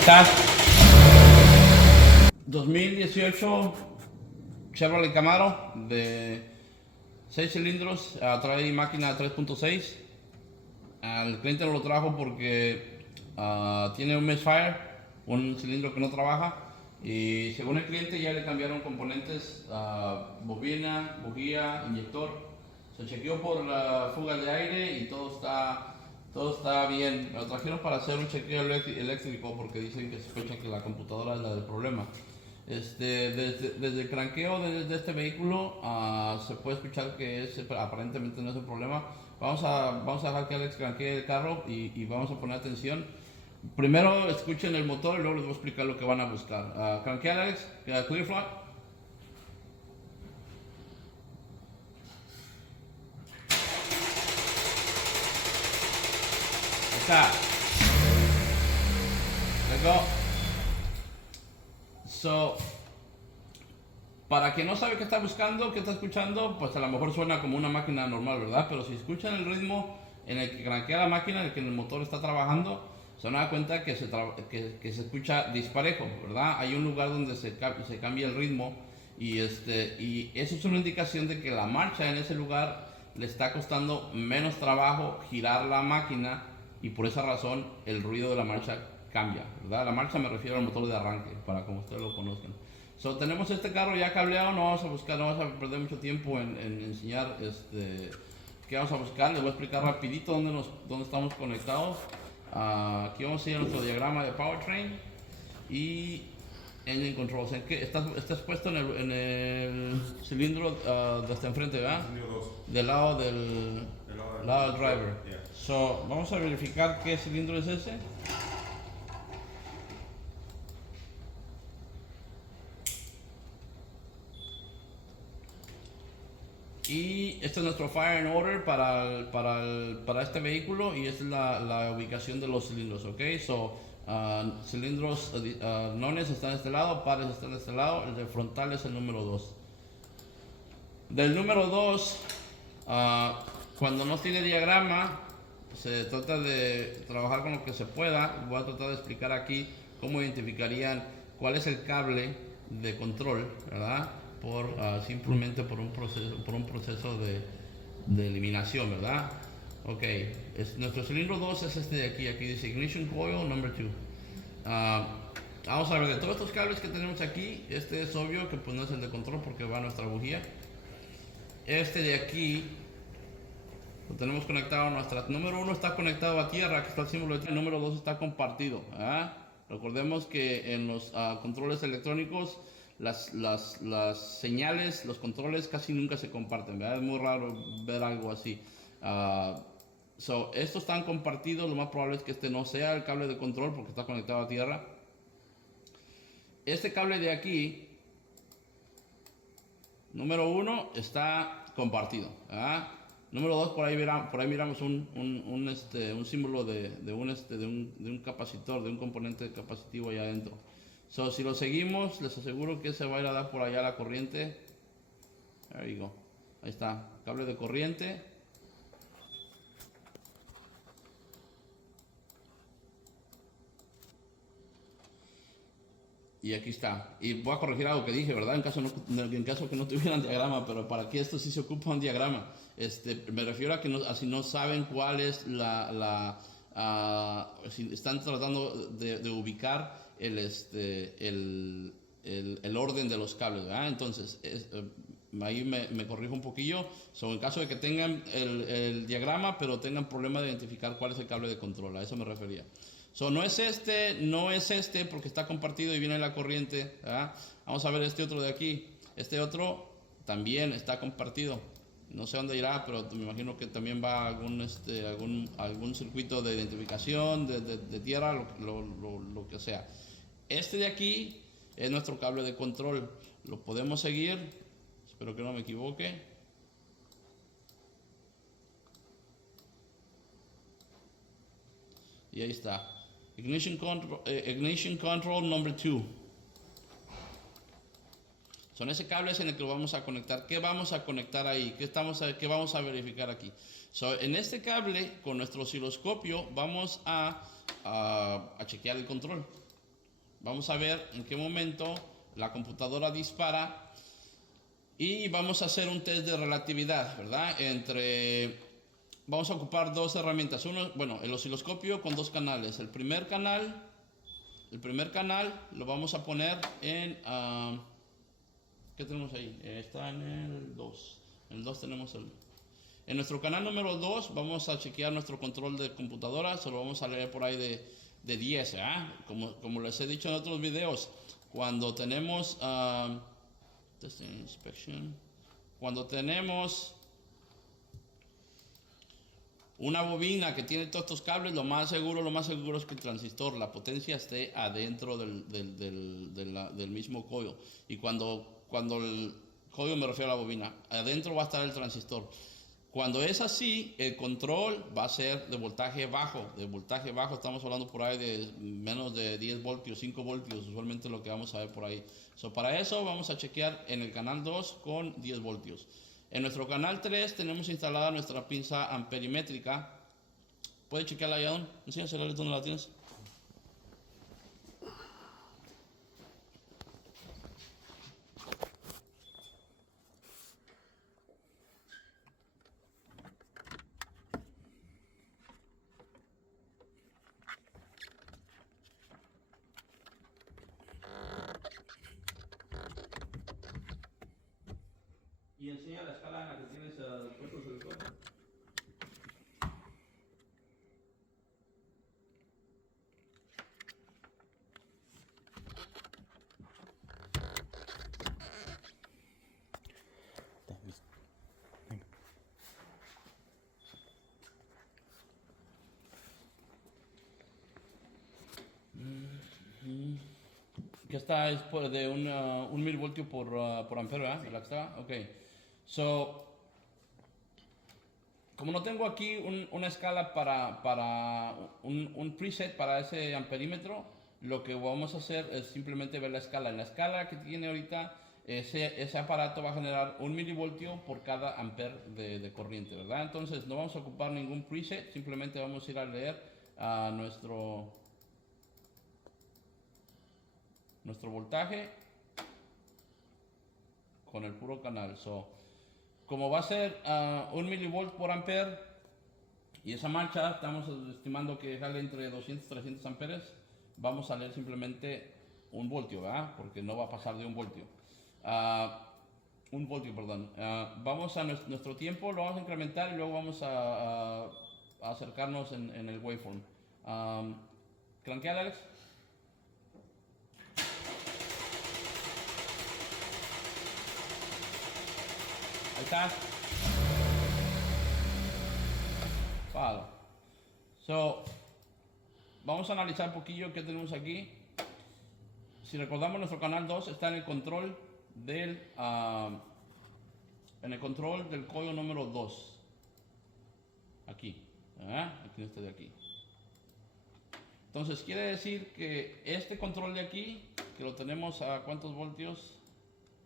está. 2018 Chevrolet Camaro de 6 cilindros, trae máquina 3.6. El cliente lo trajo porque tiene un misfire, un cilindro que no trabaja, y según el cliente ya le cambiaron componentes, bobina, bujía, inyector. Se chequeó por fugas de aire y todo está bien. Lo trajeron para hacer un chequeo eléctrico porque dicen que se escucha que la computadora es la del problema. Desde el cranqueo de este vehículo se puede escuchar que aparentemente no es el problema. Vamos a dejar que Alex cranquee el carro y vamos a poner atención. Primero escuchen el motor y luego les voy a explicar lo que van a buscar. Cranquea Alex, clear flat. Ahí está. Let's go. So, para quien no sabe qué está buscando, qué está escuchando, pues a lo mejor suena como una máquina normal, ¿verdad? Pero si escuchan el ritmo en el que cranquea la máquina, en el que el motor está trabajando, se van a dar cuenta que se escucha disparejo, ¿verdad? Hay un lugar donde se cambia el ritmo y eso es una indicación de que la marcha en ese lugar le está costando menos trabajo girar la máquina y por esa razón el ruido de la marcha cambia, ¿verdad? La marcha me refiero al motor de arranque, para como ustedes lo conozcan. So, tenemos este carro ya cableado, no vamos a perder mucho tiempo en enseñar qué vamos a buscar. Les voy a explicar rapidito dónde estamos conectados. Aquí vamos a ir a nuestro diagrama de powertrain y engine controls. Estás puesto en el cilindro de hasta enfrente, ¿verdad? Del lado del driver. Yeah. So, vamos a verificar qué cilindro es ese. Y este es nuestro fire and order para este vehículo y esta es la ubicación de los cilindros, ¿ok? So, cilindros nones están de este lado, pares están de este lado, el de frontal es el número 2. Del número 2, cuando no tiene diagrama, se trata de trabajar con lo que se pueda. Voy a tratar de explicar aquí cómo identificarían cuál es el cable de control, ¿verdad? Simplemente por un proceso de eliminación, ¿verdad? Ok, nuestro cilindro 2 es este de aquí dice Ignition Coil Number 2. Vamos a ver, de todos estos cables que tenemos aquí, este es obvio que pues no es el de control porque va a nuestra bujía. Este de aquí lo tenemos conectado a nuestra. Número 1 está conectado a tierra, que está el símbolo de tierra. El número 2 está compartido. Recordemos que en los controles electrónicos las señales, los controles casi nunca se comparten, ¿verdad? Es muy raro ver algo así. Estos están compartidos, lo más probable es que este no sea el cable de control porque está conectado a tierra. Este cable de aquí, número 1, está compartido. Número 2, por ahí miramos un símbolo de un capacitor, de un componente capacitivo allá adentro. Si lo seguimos, les aseguro que se va a ir a dar por allá la corriente. There you go. Ahí está, cable de corriente. Y aquí está. Y voy a corregir algo que dije, ¿verdad? En caso que no tuvieran diagrama, pero para que esto sí se ocupa un diagrama. Me refiero a que si no saben cuál es si están tratando de ubicar el orden de los cables, ¿verdad? Entonces, ahí me corrijo un poquillo. En caso de que tengan el diagrama, pero tengan problema de identificar cuál es el cable de control, a eso me refería. No es este porque está compartido y viene la corriente, ¿verdad? Vamos a ver este otro de aquí. Este otro también está compartido. No sé dónde irá, pero me imagino que también va a algún circuito de identificación de tierra, lo que sea. Este de aquí es nuestro cable de control. Lo podemos seguir. Espero que no me equivoque. Y ahí está. Ignition control number 2. Ese cable es en el que lo vamos a conectar. ¿Qué vamos a conectar ahí? ¿Qué vamos a verificar aquí? En este cable, con nuestro osciloscopio, vamos a chequear el control. Vamos a ver en qué momento la computadora dispara y vamos a hacer un test de relatividad, ¿verdad? Vamos a ocupar dos herramientas. Uno, bueno, el osciloscopio con dos canales. El primer canal lo vamos a poner en... ¿qué tenemos ahí? Está en el 2. En el 2 tenemos el... En nuestro canal número 2 vamos a chequear nuestro control de computadora. Se lo vamos a leer por ahí de 10. Como les he dicho en otros videos, cuando tenemos... testing inspection. Cuando tenemos una bobina que tiene todos estos cables, lo más seguro es que el transistor, la potencia esté adentro del mismo coil. Y cuando el coil, me refiero a la bobina, adentro va a estar el transistor. Cuando es así, el control va a ser de voltaje bajo. De voltaje bajo estamos hablando por ahí de menos de 10 voltios, 5 voltios, usualmente lo que vamos a ver por ahí. Para eso vamos a chequear en el canal 2 con 10 voltios. En nuestro canal 3 tenemos instalada nuestra pinza amperimétrica. ¿Puedes chequearla allá, Don? Enséñasela dónde la tienes. Y enseña la escala en la que tienes puesto el osciloscopio. Que está es de un milivoltio por ampere, ¿verdad? Sí. La que está, ok. Como no tengo aquí una escala para un preset para ese amperímetro, lo que vamos a hacer es simplemente ver la escala. En la escala que tiene ahorita, ese aparato va a generar 1 milivoltio por cada amper de corriente, ¿verdad? Entonces no vamos a ocupar ningún preset, simplemente vamos a ir a leer a nuestro voltaje con el puro canal. Como va a ser 1 milivolt por ampere y esa marcha estamos estimando que sale entre 200 y 300 amperes, vamos a leer simplemente 1 voltio, ¿verdad? Porque no va a pasar de 1 voltio. 1 voltio, perdón. Vamos a nuestro tiempo, lo vamos a incrementar y luego vamos a acercarnos en el waveform. ¿Cranquear, Alex? Ahí está. Vale. Vamos a analizar un poquillo qué tenemos aquí. Si recordamos, nuestro canal 2 está en el control del coil número 2. Aquí. Aquí este de aquí. Entonces quiere decir que este control de aquí, que lo tenemos a ¿cuántos voltios?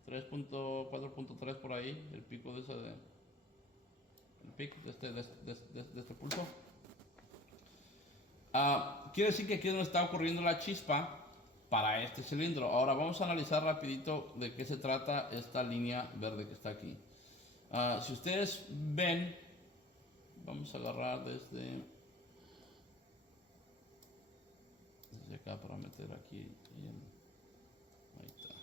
4.3 por ahí, el pico de este pulso. Quiere decir que aquí es donde está ocurriendo la chispa para este cilindro. Ahora vamos a analizar rapidito de qué se trata esta línea verde que está aquí. Si ustedes ven, vamos a agarrar desde acá para meter aquí. Ahí está.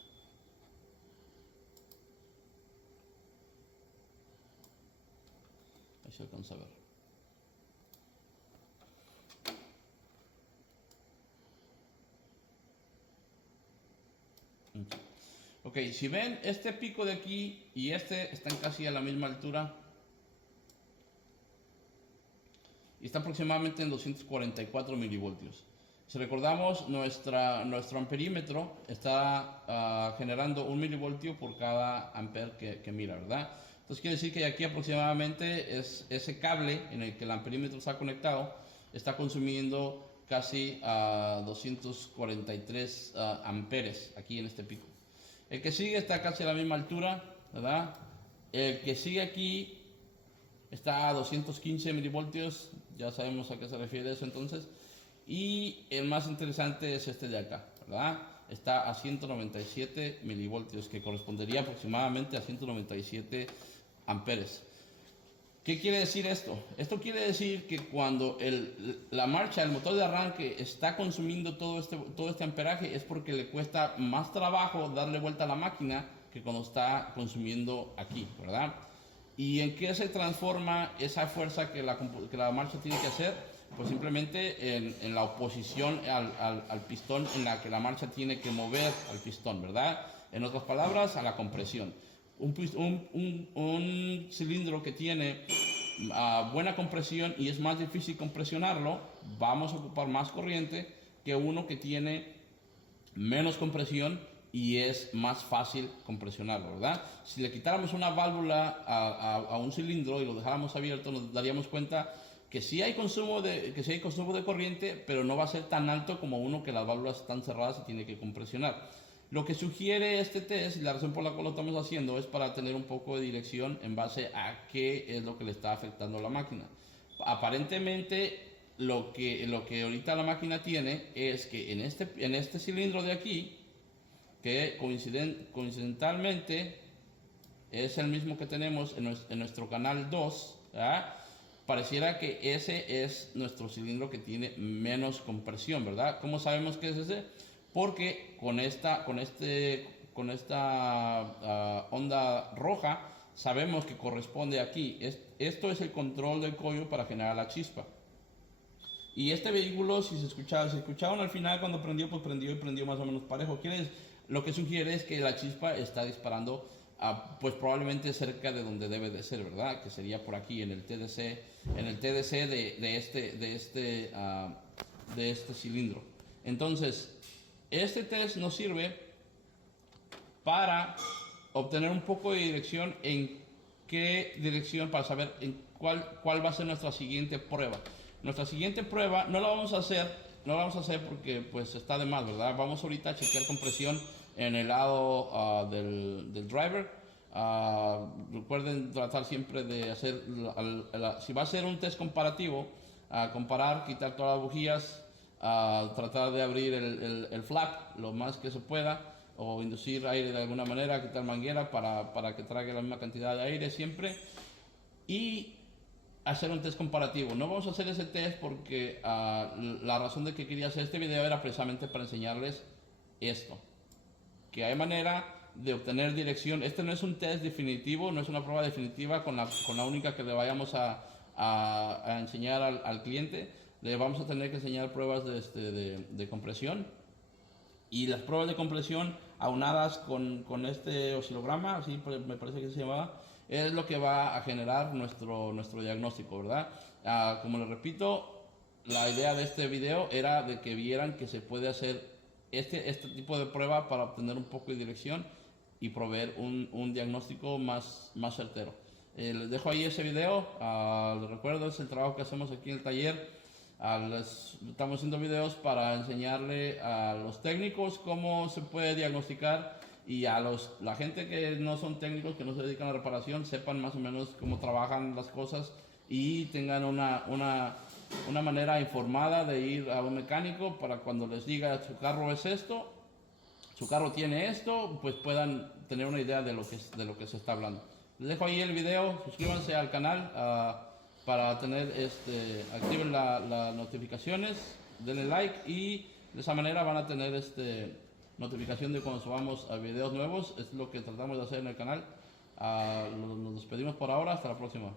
Ahí se alcanza a ver. Ok, si ven este pico de aquí y este están casi a la misma altura y está aproximadamente en 244 milivoltios. Si recordamos, nuestro amperímetro está generando 1 milivoltio por cada amper que mira, ¿verdad? Entonces quiere decir que aquí aproximadamente ese cable en el que el amperímetro está conectado está consumiendo casi 243 amperes aquí en este pico. El que sigue está casi a la misma altura, ¿verdad? El que sigue aquí está a 215 milivoltios, ya sabemos a qué se refiere eso entonces. Y el más interesante es este de acá, ¿verdad? está a 197 milivoltios, que correspondería aproximadamente a 197 amperes. ¿Qué quiere decir esto? Esto quiere decir que cuando la marcha, el motor de arranque está consumiendo todo este amperaje es porque le cuesta más trabajo darle vuelta a la máquina que cuando está consumiendo aquí, ¿verdad? ¿Y en qué se transforma esa fuerza que la marcha tiene que hacer? Pues simplemente en la oposición al pistón en la que la marcha tiene que mover al pistón, ¿verdad? En otras palabras, a la compresión. Un cilindro que tiene buena compresión y es más difícil compresionarlo, vamos a ocupar más corriente que uno que tiene menos compresión y es más fácil compresionarlo, ¿verdad? Si le quitáramos una válvula a un cilindro y lo dejáramos abierto, nos daríamos cuenta que sí hay consumo de corriente, pero no va a ser tan alto como uno que las válvulas están cerradas y tiene que compresionar. Lo que sugiere este test, y la razón por la cual lo estamos haciendo, es para tener un poco de dirección en base a qué es lo que le está afectando a la máquina. Aparentemente, lo que ahorita la máquina tiene es que en este cilindro de aquí, que coincidentalmente es el mismo que tenemos en nuestro canal 2, ¿verdad? Pareciera que ese es nuestro cilindro que tiene menos compresión, ¿verdad? ¿Cómo sabemos que es ese? Porque con esta onda roja sabemos que corresponde aquí. Esto es el control del coil para generar la chispa. Y este vehículo, si se escuchaban al final cuando prendió, pues prendió más o menos parejo. Lo que sugiere es que la chispa está disparando pues probablemente cerca de donde debe de ser, ¿verdad? Que sería por aquí en el TDC, de este cilindro. Entonces, este test nos sirve para obtener un poco de dirección en qué dirección, para saber en cuál va a ser nuestra siguiente prueba. Nuestra siguiente prueba no la vamos a hacer porque pues está de más, ¿verdad? Vamos ahorita a chequear compresión en el lado del driver. Recuerden tratar siempre de hacer, si va a ser un test comparativo, comparar, quitar todas las bujías, tratar de abrir el flap lo más que se pueda, o inducir aire de alguna manera, quitar manguera para que traiga la misma cantidad de aire siempre, y hacer un test comparativo. No vamos a hacer ese test porque la razón de que quería hacer este video era precisamente para enseñarles esto, que hay manera de obtener dirección. Este no es un test definitivo, no es una prueba definitiva con la única que le vayamos a enseñar al cliente. Le vamos a tener que enseñar pruebas de compresión, y las pruebas de compresión aunadas con este oscilograma, así me parece que se llamaba, es lo que va a generar nuestro diagnóstico, ¿verdad? Como les repito, la idea de este video era de que vieran que se puede hacer este tipo de prueba para obtener un poco de dirección y proveer un diagnóstico más certero. Les dejo ahí ese video. Les recuerdo, es el trabajo que hacemos aquí en el taller. Estamos haciendo videos para enseñarle a los técnicos cómo se puede diagnosticar, y a la gente que no son técnicos, que no se dedican a la reparación, sepan más o menos cómo trabajan las cosas y tengan una manera informada de ir a un mecánico para cuando les diga su carro es esto, su carro tiene esto, pues puedan tener una idea de lo que se está hablando. Les dejo ahí el video, suscríbanse al canal para tener activen las notificaciones, denle like, y de esa manera van a tener notificación de cuando subamos a videos nuevos. Es lo que tratamos de hacer en el canal. Nos despedimos por ahora, hasta la próxima.